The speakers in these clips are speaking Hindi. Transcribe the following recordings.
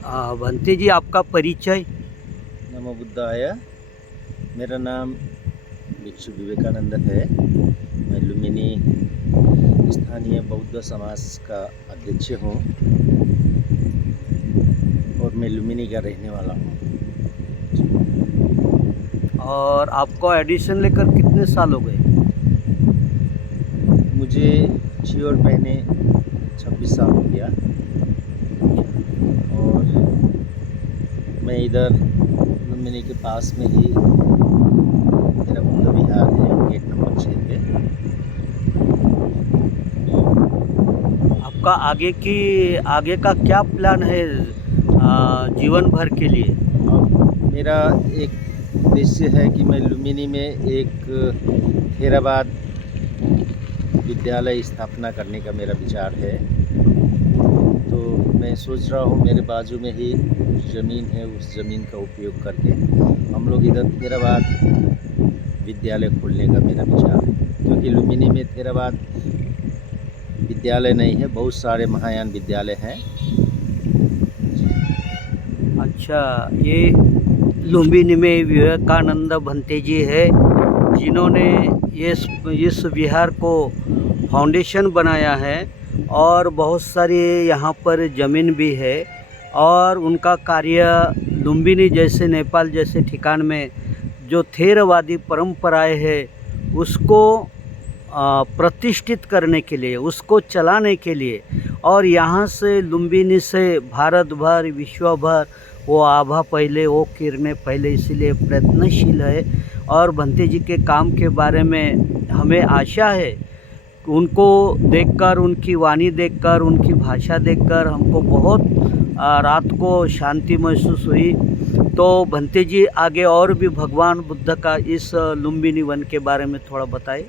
भंते जी, आपका परिचय। नमो बुद्धाय। मेरा नाम भिक्षु विवेकानंद है। मैं लुम्बिनी स्थानीय बौद्ध समाज का अध्यक्ष हूँ और मैं लुम्बिनी का रहने वाला हूँ। और आपको एडिशन लेकर कितने साल हो गए? मुझे चियोर पहने 26 साल हो गया और मैं इधर लुम्बिनी के पास में ही मेरा बुद्ध विहार है, गेट नंबर 6 पे। आपका आगे का क्या प्लान है जीवन भर के लिए? मेरा एक उद्देश्य है कि मैं लुम्बिनी में एक थेरावाद विद्यालय स्थापना करने का मेरा विचार है। तो मैं सोच रहा हूँ मेरे बाजू में ही ज़मीन है, उस ज़मीन का उपयोग करके हम लोग इधर थेरावाद विद्यालय खोलने का मेरा विचार है। क्योंकि लुम्बिनी में थेरावाद विद्यालय नहीं है, बहुत सारे महायान विद्यालय हैं। अच्छा, ये लुम्बिनी में विवेकानंद भंते जी है जिन्होंने इस विहार को फाउंडेशन बनाया है और बहुत सारी यहाँ पर ज़मीन भी है और उनका कार्य लुम्बिनी जैसे नेपाल जैसे ठिकान में जो थेरवादी परंपराएं हैं उसको प्रतिष्ठित करने के लिए, उसको चलाने के लिए और यहाँ से लुम्बिनी से भारत भर विश्व भर वो आभा पहले, वो किरणें पहले, इसीलिए प्रयत्नशील है। और भंते जी के काम के बारे में हमें आशा है, उनको देखकर, उनकी वाणी देखकर, उनकी भाषा देखकर हमको बहुत रात को शांति महसूस हुई। तो भंते जी, आगे और भी भगवान बुद्ध का इस लुम्बिनी वन के बारे में थोड़ा बताएं।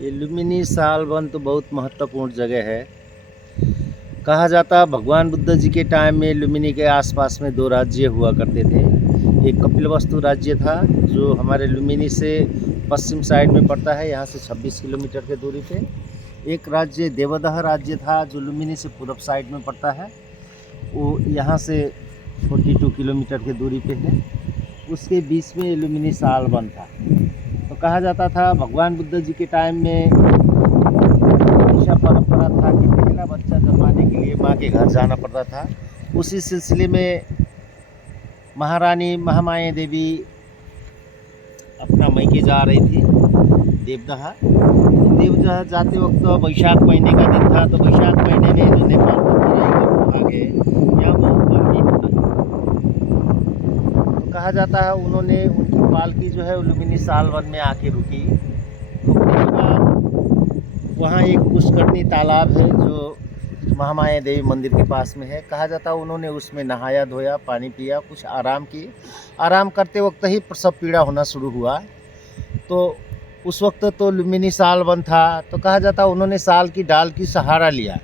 ये लुम्बिनी साल वन तो बहुत महत्वपूर्ण जगह है। कहा जाता भगवान बुद्ध जी के टाइम में लुम्बिनी के आसपास में 2 राज्य हुआ करते थे। एक कपिलवस्तु राज्य था जो हमारे लुम्बिनी से पश्चिम साइड में पड़ता है, यहाँ से 26 किलोमीटर के दूरी पे। एक राज्य देवदह राज्य था जो लुम्बिनी से पूर्व साइड में पड़ता है, वो यहाँ से 42 किलोमीटर के दूरी पे है। उसके बीच में लुम्बिनी साल वन था। तो कहा जाता था भगवान बुद्ध जी के टाइम में ऐसा परंपरा था कि पहला बच्चा जन्माने के लिए माँ के घर जाना पड़ता था। उसी सिलसिले में महारानी महामाया देवी अपना मैके जा रही थी देवदहा। देवदहा जाते वक्त वैशाख महीने का दिन था। तो वैशाख महीने में जो नेपाल का तराई का भाग है, यहाँ बहुत गर्मी होता है। तो कहा जाता है उन्होंने उनकी पालकी जो है लुम्बिनी साल वन में आके रुकी। रुकने के बाद वहाँ एक पुष्करणी तालाब है जो महामाया देवी मंदिर के पास में है। कहा जाता है उन्होंने उसमें नहाया धोया, पानी पिया, कुछ आराम किए। आराम करते वक्त ही प्रसव पीड़ा होना शुरू हुआ। तो उस वक्त तो लुम्बिनी साल वन था। तो कहा जाता उन्होंने साल की डाल की सहारा लिया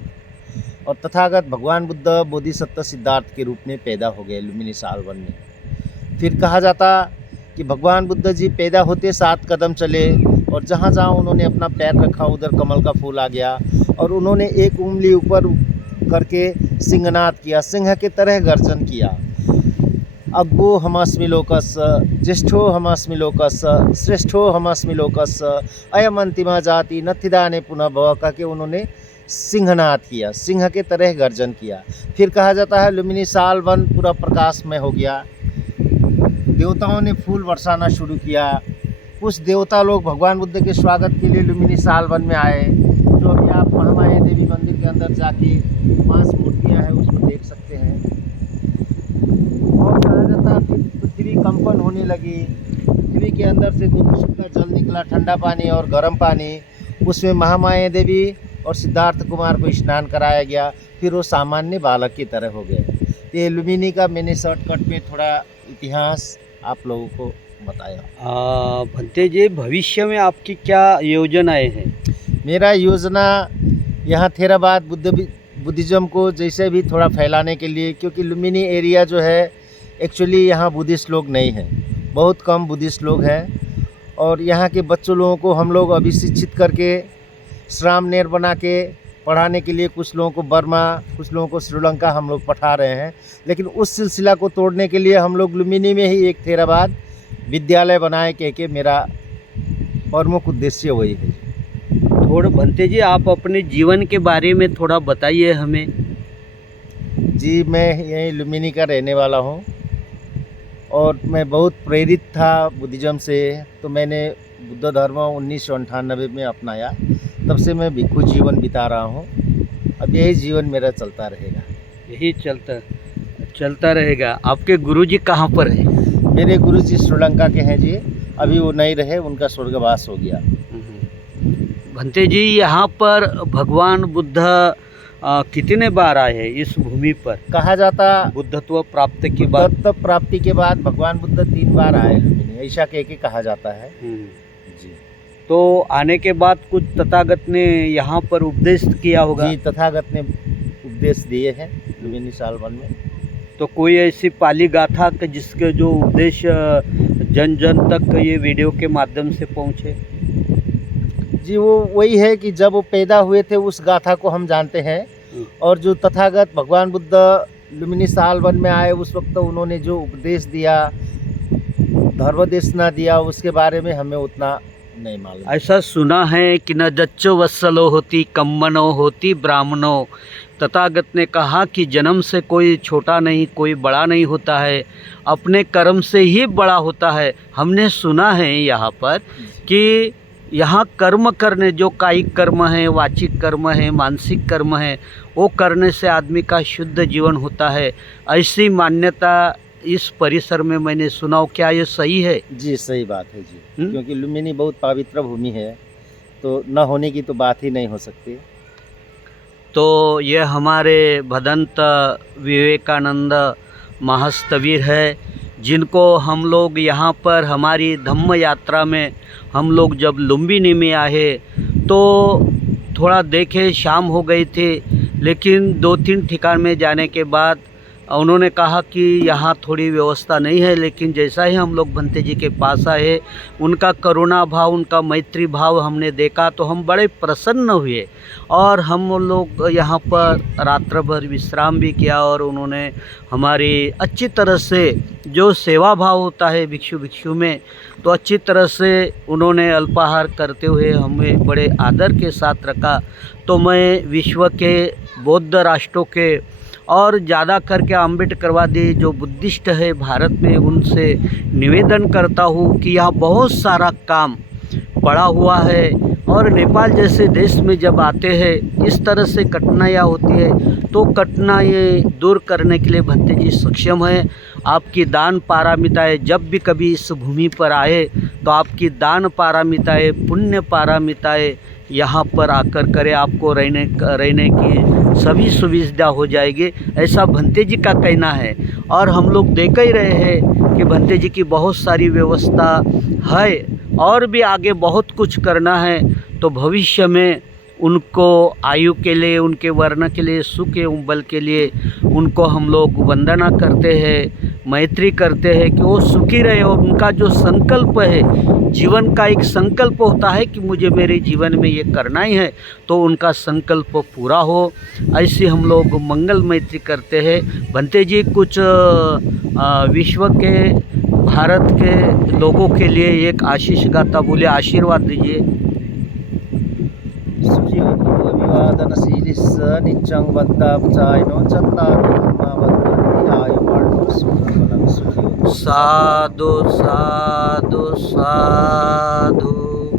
और तथागत भगवान बुद्ध बोधिसत्व सिद्धार्थ के रूप में पैदा हो गए लुम्बिनी साल वन में। फिर कहा जाता कि भगवान बुद्ध जी पैदा होते 7 कदम चले और जहाँ जहाँ उन्होंने अपना पैर रखा उधर कमल का फूल आ गया और उन्होंने एक उंगली ऊपर करके सिंहनाद किया, सिंह की तरह गर्जन किया। अग्गो हमस्मि लोकस, ज्येष्ठो हमस्मि लोकस, श्रेष्ठो हमस्मि लोकस, अयम अंतिमा जाति नथिदाने पुनः भव कह के उन्होंने सिंहनाद किया, सिंह के तरह गर्जन किया। फिर कहा जाता है लुम्बिनी साल वन पूरा प्रकाशमय हो गया। देवताओं ने फूल बरसाना शुरू किया। कुछ देवता लोग भगवान बुद्ध के स्वागत के लिए लुम्बिनी साल वन में आए, जो अभी आप महामाया देवी मंदिर के अंदर जाके 5 मूर्तियाँ हैं उसको देख सकते हैं। और कहा जाता है फिर पृथ्वी कंपन होने लगी। पृथ्वी के अंदर से 2 किस्म का जल निकला, ठंडा पानी और गर्म पानी। उसमें महामाया देवी और सिद्धार्थ कुमार को स्नान कराया गया। फिर वो सामान्य बालक की तरह हो गए। ये लुम्बिनी का मैंने शॉर्टकट में थोड़ा इतिहास आप लोगों को बताया। भंते जी, भविष्य में आपकी क्या योजनाएं हैं? मेरा योजना यहाँ थेरावाद बुद्धिज़्म को जैसे भी थोड़ा फैलाने के लिए, क्योंकि लुम्बिनी एरिया जो है एक्चुअली यहाँ बुद्धिस्ट लोग नहीं हैं, बहुत कम बुद्धिस्ट लोग हैं। और यहाँ के बच्चों लोगों को हम लोग अभी शिक्षित करके श्रामनेर बना के पढ़ाने के लिए कुछ लोगों को बर्मा, कुछ लोगों को श्रीलंका हम लोग पढ़ा रहे हैं। लेकिन उस सिलसिला को तोड़ने के लिए हम लोग लुम्बिनी में ही एक थेराबाद विद्यालय बनाए के मेरा प्रमुख उद्देश्य वही है। थोड़ा भंते जी आप अपने जीवन के बारे में थोड़ा बताइए हमें। जी, मैं यहीं लुम्बिनी का रहने वाला हूँ और मैं बहुत प्रेरित था बुद्धिज़्म से, तो मैंने बुद्ध धर्म 1998 में अपनाया। तब से मैं भिक्षु जीवन बिता रहा हूँ। अब यही जीवन मेरा चलता रहेगा। यही चलता रहेगा। आपके गुरुजी कहाँ पर है? मेरे गुरुजी श्रीलंका के हैं जी, अभी वो नहीं रहे, उनका स्वर्गवास हो गया। भंते जी यहाँ पर भगवान बुद्ध कितने बार आए हैं इस भूमि पर? कहा जाता बुद्धत्व प्राप्त के बाद बुद्धत्व प्राप्ति के बाद भगवान बुद्ध 3 बार आए लुम्बिनी, ऐसा कह के कहा जाता है जी। तो आने के बाद कुछ तथागत ने यहाँ पर उपदेश किया होगा। जी, तथागत ने उपदेश दिए हैं लुम्बिनी सालवन में। तो कोई ऐसी पाली गाथा कि जिसके जो उपदेश जन जन तक ये वीडियो के माध्यम से पहुँचे? जी, वो वही है कि जब वो पैदा हुए थे उस गाथा को हम जानते हैं, और जो तथागत भगवान बुद्ध लुम्बिनी सालवन में आए उस वक्त उन्होंने जो उपदेश दिया, धर्मदेशना दिया, उसके बारे में हमें उतना नहीं मालूम। ऐसा सुना है कि न जच्चो वत्सलो होती कम्मनो होती ब्राह्मणो। तथागत ने कहा कि जन्म से कोई छोटा नहीं, कोई बड़ा नहीं होता है, अपने कर्म से ही बड़ा होता है। हमने सुना है यहाँ पर कि यहाँ कर्म करने, जो कायिक कर्म है, वाचिक कर्म है, मानसिक कर्म है, वो करने से आदमी का शुद्ध जीवन होता है। ऐसी मान्यता इस परिसर में मैंने सुना। क्या ये सही है? जी, सही बात है जी। क्योंकि लुम्बिनी बहुत पवित्र भूमि है, तो न होने की तो बात ही नहीं हो सकती। तो ये हमारे भदंत विवेकानंद महास्तवीर है, जिनको हम लोग यहाँ पर हमारी धम्म यात्रा में हम लोग जब लुम्बिनी में आए तो थोड़ा देखे, शाम हो गई थी, लेकिन 2-3 ठिकान में जाने के बाद उन्होंने कहा कि यहाँ थोड़ी व्यवस्था नहीं है। लेकिन जैसा ही हम लोग भंते जी के पास आए, उनका करुणा भाव, उनका मैत्री भाव हमने देखा तो हम बड़े प्रसन्न हुए और हम लोग यहाँ पर रात्र भर विश्राम भी किया। और उन्होंने हमारी अच्छी तरह से, जो सेवा भाव होता है भिक्षु में, तो अच्छी तरह से उन्होंने अल्पाहार करते हुए हमें बड़े आदर के साथ रखा। तो मैं विश्व के बौद्ध राष्ट्रों के और ज़्यादा करके अम्बेडकरवादी जो बुद्धिस्ट है भारत में, उनसे निवेदन करता हूँ कि यहाँ बहुत सारा काम पड़ा हुआ है। और नेपाल जैसे देश में जब आते हैं इस तरह से कठिनाइयाँ होती है, तो कठिनाइयाँ दूर करने के लिए भंते जी सक्षम है। आपकी दान पारमिताएँ जब भी कभी इस भूमि पर आए तो आपकी दान पारमिताएँ, पुण्य पारमिताएँ यहाँ पर आकर करें, आपको रहने की सभी सुविधा हो जाएगी, ऐसा भंते जी का कहना है। और हम लोग देख ही रहे हैं कि भंते जी की बहुत सारी व्यवस्था है और भी आगे बहुत कुछ करना है। तो भविष्य में उनको आयु के लिए, उनके वर्ण के लिए, सुख एवं बल के लिए उनको हम लोग वंदना करते हैं, मैत्री करते हैं कि वो सुखी रहे। और उनका जो संकल्प है, जीवन का एक संकल्प होता है कि मुझे मेरे जीवन में ये करना ही है, तो उनका संकल्प पूरा हो, ऐसी हम लोग मंगल मैत्री करते हैं। भंते जी कुछ विश्व के, भारत के लोगों के लिए एक आशीष गाथा बोले, आशीर्वाद दीजिए। सुखी अभिवादनशीलिस्स नित्यं वद्दापचायनो चत्तारो धम्मा वद्दन्ति आयुर्वर्णो सुखं बलं सुखी। साधु साधु साधु।